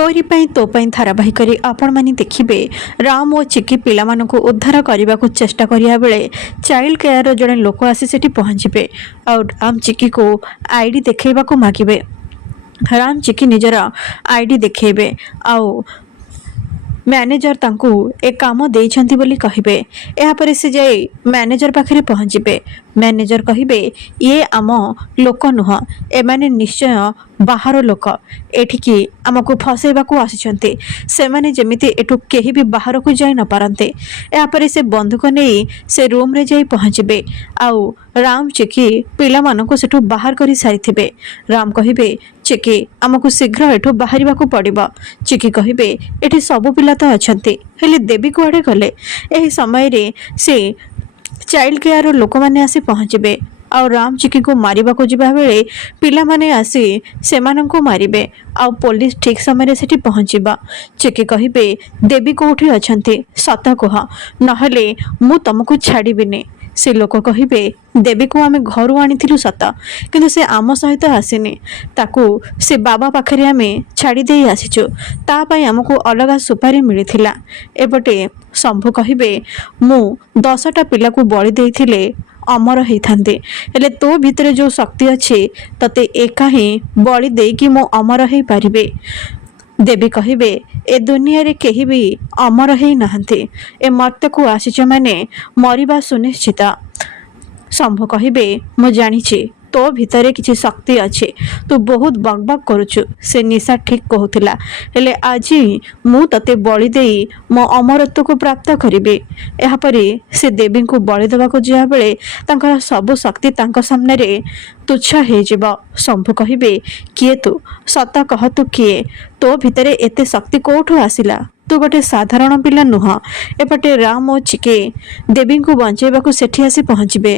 तोरी पाई तो पाई धारावाहिक आपण माने देखिबे राम और चिकी पिलामानकु उद्धार करने को चेष्टा करिया बेले चाइल्ड केयर जड़े लोक आसी सेठी पहुँचे और राम चिकी को आईडी देखैबा को मागिबे। राम चिकी निजर आईडी देखेबे आउ मैनेजर तांकु एक काम देइछंती बोली कहिबे। एहा परे से जाई मैनेजर पाखरे पहुँचे। मैनेजर कहिबे ये आम लोक नुह, एमाने निश्चय बाहर लोक, एठिकी आमको फसैबा को आसिछंती। सेमाने जेमिति एठु केही भी बाहर को जाई न पारंते। एहा परे से बंधुक नेई से रूम रे जाई पहुँचे आउ राम चिकी पिला मानको सेठु बाहर करी सारिथिबे। राम कहिबे चिकी आमको शीघ्र एठु बाहरिबा को पड़िबो। चिकी कहिबे एठी सब पिला तो अछंती, हेले देवी कुआडे गले। एही समय रे से चाइल्ड केयर लोक माने आसी पहुँचे आउ राम चिकी को मारिबा को जिबा बेले पिला माने आसी सेमानंको मारिबे आउ पुलिस ठीक समय रे सेठी पहुँचीबा। चिकी कहिबे देवी कोठी अछंती सत कह, नहले मु तुमको छाड़ीबिनी। से लोक कहिबे देवी को आमे घर आनी सत, किंतु से आम सहित आसीनी, ताकू से बाबा पाखरे आमे छाड़ी दे आसीचु, ता पई हमको अलग सुपारी मिलिथिला। एपटे शंभु कहिबे मु 10टा पिला को बळी देइथिले अमर होइथांते, हेले तो भितरे जो शक्ति अच्छे तते एका ही बळी देकी मो अमर होई पारिबे। देवी कहिबे ए दुनिया रे केही भी अमर होई नहंते, ए मर्त्य को आसीच माने मरिबा सुनिश्चित। शंभु कहिबे मु जानिछि तो भितरे किछि शक्ति अच्छे, तू बहुत बकबक करुछु। से निशा ठीक कहूथिला, हेले आज मु तते बळी देई मो अमरत्व को प्राप्त करिबे। एहा परे से देवी को बळी देबा को जिया बेले तांकर सब शक्ति तांकर सामने रे तुच्छ हे जिवो। शंभु कहिबे किए तू, सत कह तू किए, तो भितरे एते शक्ति कोठु आसिला? तू गोटे साधारण पिला नुह। एपटे राम और चिके देवी को बंचेबा को सेठी आसी पहुँचबे।